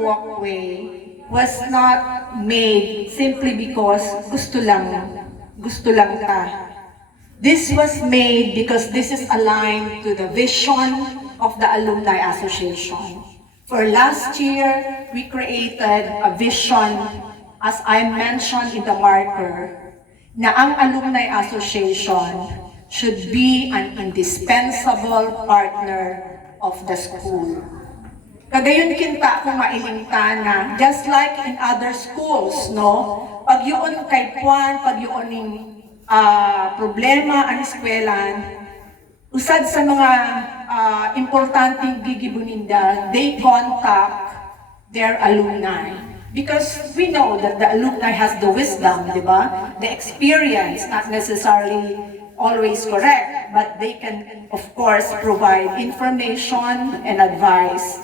walkway was not made simply because gusto lang ta. This was made because this is aligned to the vision of the Alumni Association. For last year, we created a vision, as I mentioned in the marker, na ang Alumni Association should be an indispensable partner of the school. Kagayon kinta kung mailingta na, just like in other schools, no? Pag yun kay Juan, pag yun yung problema ang eskwelahan, usad sa mga importanteng gigibuninda, they contact their alumni. Because we know that the alumni has the wisdom, di ba? The experience, not necessarily always correct, but they can, of course, provide information and advice.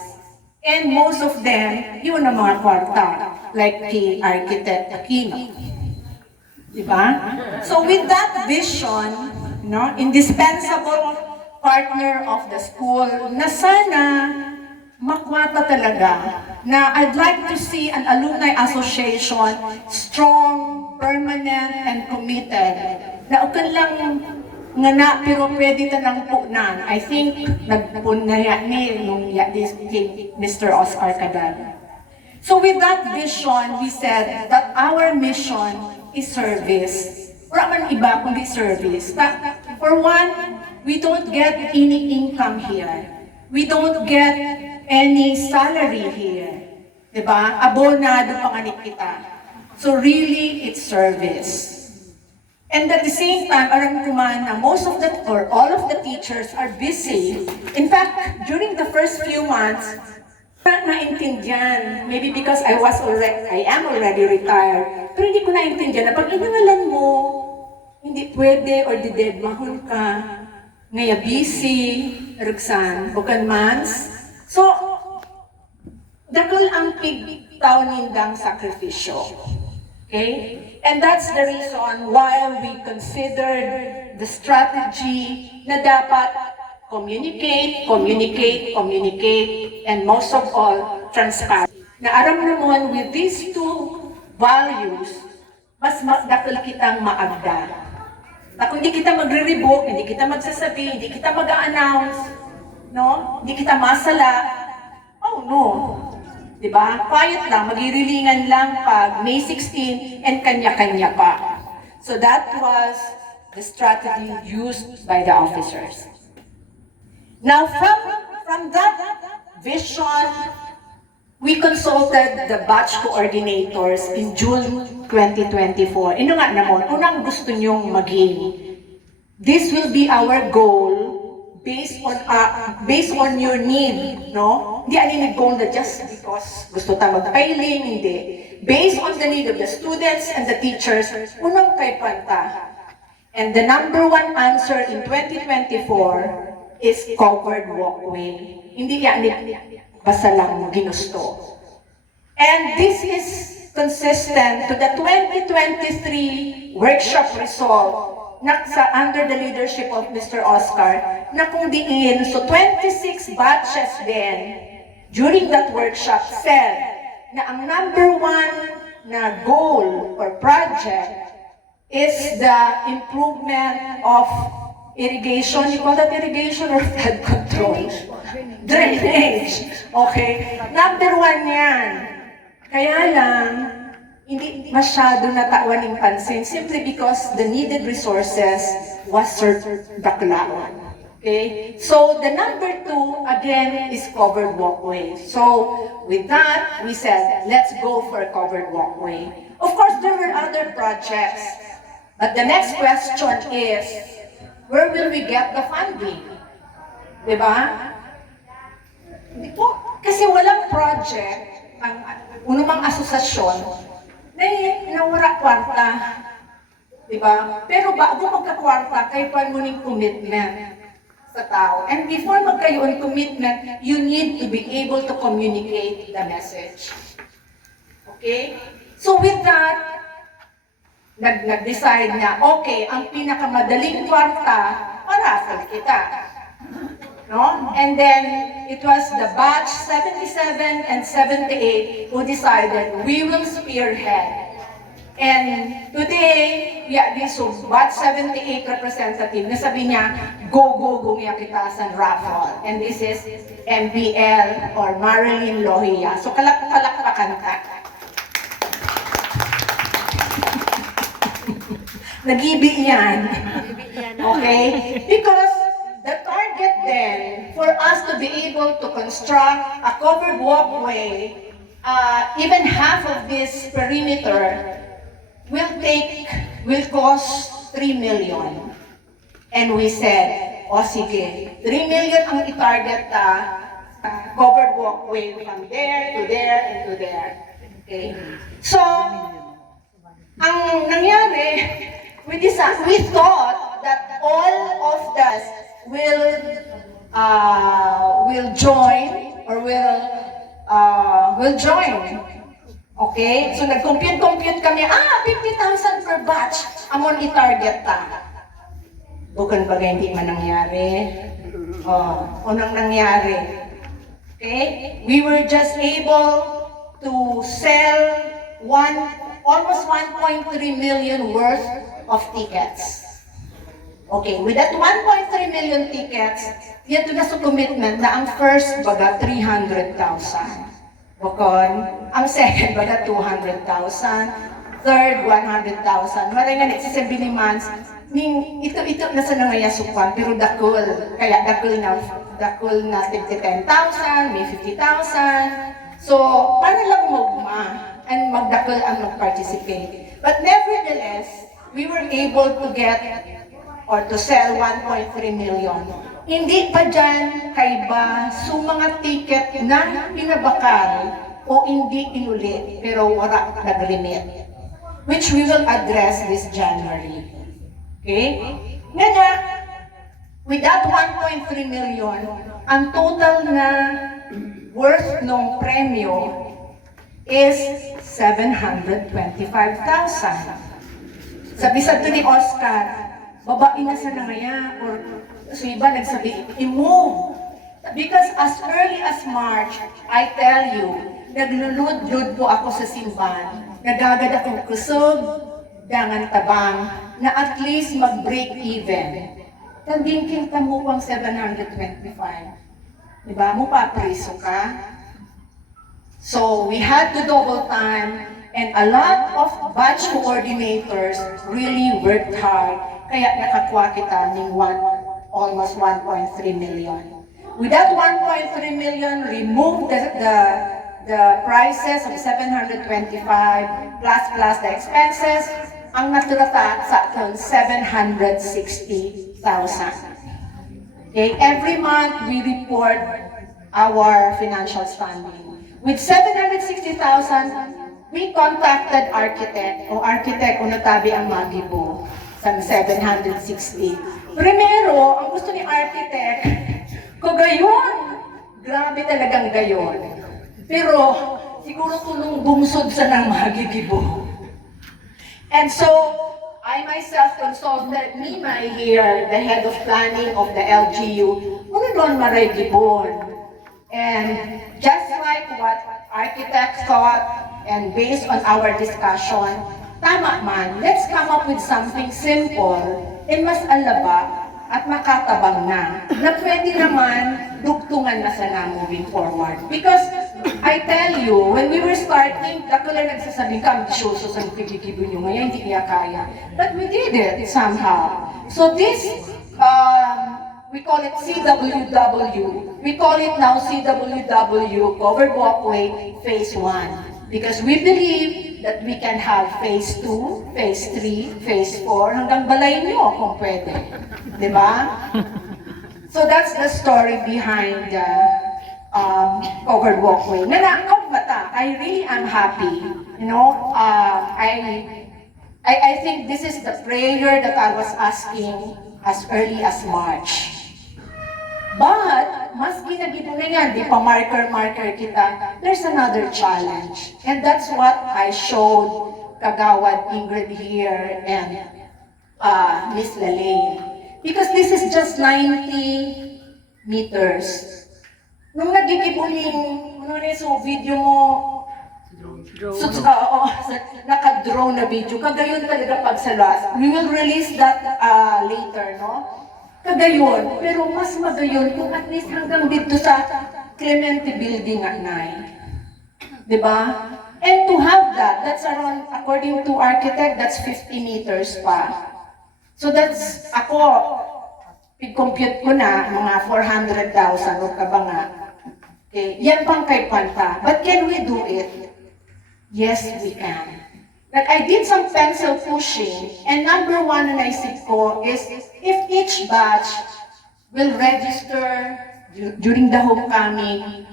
And most of them, yun ang mga kwarta, like the architect Aquino. Diba? So with that vision, no, indispensable partner of the school, na sana makwata talaga, na I'd like to see an alumni association strong, permanent, and committed. Na ukan lang nga na, pero pwede tanang punan. I think nagpunaya ni nung Mr. Oscar Cadal. So with that vision, we said that our mission is service. Wala man iba kundi service. For one, we don't get any income here. We don't get any salary here. Diba? Abonado panganib kita. So really, it's service. And at the same time, alam ko man na most of the, or all of the teachers are busy. In fact, during the first few months, naintindihan. Maybe because I am already retired. Pero hindi ko naintindihan na pag inangalan mo, hindi pwede or didedmahon ka. Ngaya busy, rugsan, bukan mans. So, dakol ang pigtaw nindang sakripisyo. Okay? And that's the reason why we considered the strategy na dapat communicate, and most of all, transparent. Na aram naman with these two values, mas dakol kitang maagda. Na kung hindi kita magre-rebook, hindi kita magsasabi, hindi kita mag-a-announce, no? Hindi kita masala, oh no. Diba? Quiet lang, magirilingan lang pag May 16 and kanya-kanya pa. So that was the strategy used by the officers. Now from that vision, we consulted the batch coordinators in June 2024. Ino nga naman, unang gusto nyong maging. This will be our goal based on your need, no? Hindi ang goal na just because gusto ta magpailing, hindi. Based on the need of the students and the teachers, unang kay panta. And the number one answer in 2024 is covered walkway. Hindi yan basta lang ginusto. And this is consistent to the 2023 workshop result under the leadership of Mr. Oscar, na kung diin, so 26 batches then, during that workshop said na ang number one na goal or project is the improvement of irrigation. You call that irrigation or flood control? Drainage. Okay. Number one yan. Kaya lang, hindi masyado natawan ng pansin simply because the needed resources was baklawan. Okay? So the number two, again, is covered walkway. So with that, we said, let's go for a covered walkway. Of course, there were other projects. But the next question is, where will we get the funding? Diba? Hindi po. Kasi walang project, ang unumang asosasyon, na wala kwarta. Diba? Pero bago magkakwarta, kayo pa mo ng commitment sa tao. And before magkayoon commitment, you need to be able to communicate the message. Okay? So with that, nag-decide na, okay, ang pinakamadaling kwarta, parasal kita. No? And then it was the batch 77 and 78 who decided we will spearhead. And today, this so batch 78 representative, nasabi niya, go niya kita sa raffle. And this is MBL or Marilyn Lohia. So kalakpakan ka. Nag-ibi yan. Okay? Because the target then, for us to be able to construct a covered walkway, even half of this perimeter will cost 3 million. And we said, o sige, 3 million ang i-target covered walkway from there to there and to there. Okay? So, ang nangyari, we thought that all of us will join or will join. Okay? So nag-compute kami, 50,000 per batch amon i-target ta. Bukan ba hindi man nangyari? Unang nangyari. Okay? We were just able to sell almost 1.3 million worth of tickets. Okay, with that 1.3 million tickets, yan na sa commitment na ang first baga 300,000. Bukon, ang second baga 200,000, third 100,000. Maray nga sa 7 months, ito na sa nangayasukan, pero dakol. Kaya dakol na 10,000, may 50,000. So, para lang and magdakol ang mag-participate. But nevertheless, we were able to get or to sell 1.3 million. Hindi pa dyan kaiba so mga ticket na pinabakal o hindi inulit pero wala nag-limit, which we will address this January. Okay? Nga, with that 1.3 million, ang total na worth ng premyo is 725,000. Sabi sa ito ni Oscar, babae na sa nangaya, or so iba nagsabi, i-move. Because as early as March, I tell you, naglulud-lud po ako sa simbahan, nagagad akong kusog, dangan tabang, na at least mag-break even. Tanding ka mo pang 725. Diba? Mo pa preso ka. So we had to double time, and a lot of batch coordinators really worked hard. Kaya nakakuha kita ng almost 1.3 million. With that 1.3 million, remove the prices of 725 plus the expenses, ang naturata sa 760,000. Okay, every month we report our financial standing. With 760,000, we contacted architect o natabi ang Magibo sa 760. Primero, ang gusto ni architect, gayon. Grabe talagang gayon. Pero, siguro tulong bungsod sa nang Magibo. And so, I myself consulted Mimay here, the head of planning of the LGU, muna doon maray gibon. And just like what architects thought, and based on our discussion, tama man, let's come up with something simple and mas alaba at makatabang na pwede naman dugtungan na sana moving forward. Because I tell you, when we were starting, dako lang nagsasabing ka, ambisyoso sa pagkikibo nyo ngayon, hindi niya kaya. But we did it somehow. So this, we call it CWW. We call it now CWW, Covered Walkway Phase 1. Because we believe that we can have Phase 2, Phase 3, Phase 4, hanggang balay nyo kung pwede. Diba? So that's the story behind the Covered Walkway. Nanakaw mata, I really am happy. You know, I think this is the prayer that I was asking as early as March. But, mas ginagibo na yan, di pa marker kita, there's another challenge. And that's what I showed Kagawad Ingrid here and Miss Lalaine. Because this is just 90 meters. Nung nagigibuling, ano na so video mo, so, naka-drone na video, kagayon talaga pag sa last. We will release that later, no? Kagayon, pero mas magayon kung at least hanggang dito sa Clemente Building at 9. Diba? And to have that, that's around, according to architect, that's 50 meters pa. So that's, ako, pig-compute ko na, mga 400,000 o kabanga. Okay, yan pang kay Panta. But can we do it? Yes, we can. Like I did some pencil pushing, and number one na naisip ko is, if each batch will register during the homecoming,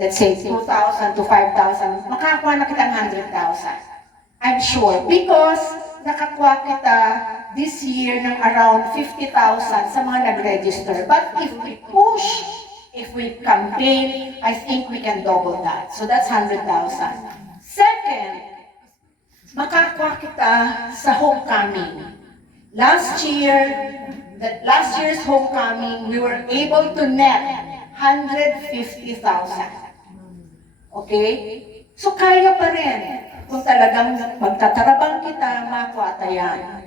let's say 2,000 to 5,000, makakuha na kitang 100,000. I'm sure. Because nakakuha kita this year ng around 50,000 sa mga nag-register. But if we push, if we campaign, I think we can double that. So that's 100,000. Second, makakuha kita sa homecoming. Last year's homecoming, we were able to net 150,000. Okay? So kaya pa rin. Kung talagang magtatarabang kita, makuha yan.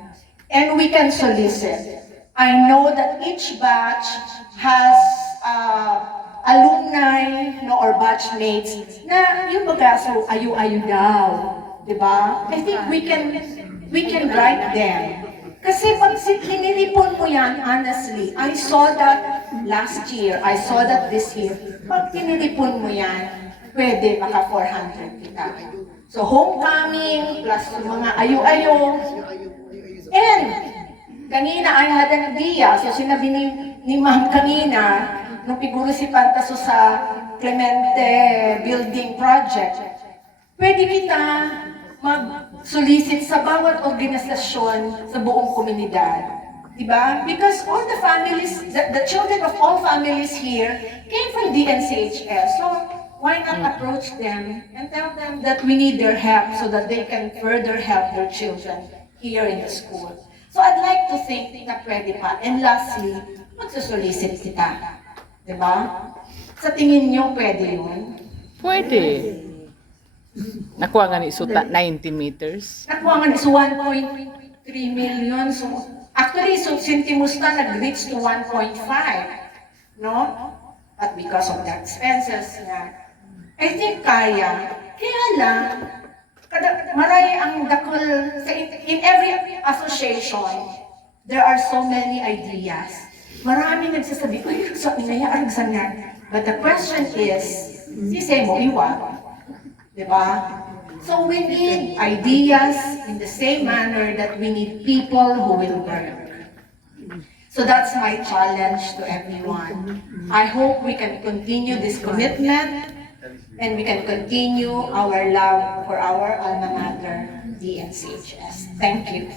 And we can solicit. I know that each batch has alumni or batchmates na yung bagaso ayu-ayu daw. Diba? I think we can write them. Kasi pag sinilipon mo yan, honestly, I saw that last year, I saw that this year. Pag tinilipon mo yan, pwede maka 400 kita. So homecoming, plus mga ayu-ayu. And, kanina I had an idea. So sinabi ni Ma'am kanina, nung siguro si Pantaso sa Clemente Building Project, pwede kita mag-solicit sa bawat organisasyon sa buong komunidad. Diba? Because all the families, the children of all families here came from DNCHS. So why not approach them and tell them that we need their help so that they can further help their children here in the school. So I'd like to think na pwede pa. And lastly, magsusolicit kita. Diba? Sa tingin niyo, pwede yun? Pwede. Nakuha nga ni Suta 90 meters. Nakuha nga so 1.3 million. So, actually, so Sintimusta nag-reach to 1.5. No? But because of the expenses nga, I think kaya. Kaya lang, maray ang dakol, in every association, there are so many ideas. Marami nagsasabi, uy, sa inayaan sa nga. But the question is, si mo iwa. Diba? So we need ideas in the same manner that we need people who will work. So that's my challenge to everyone. I hope we can continue this commitment and we can continue our love for our alma mater, DNCHS. Thank you.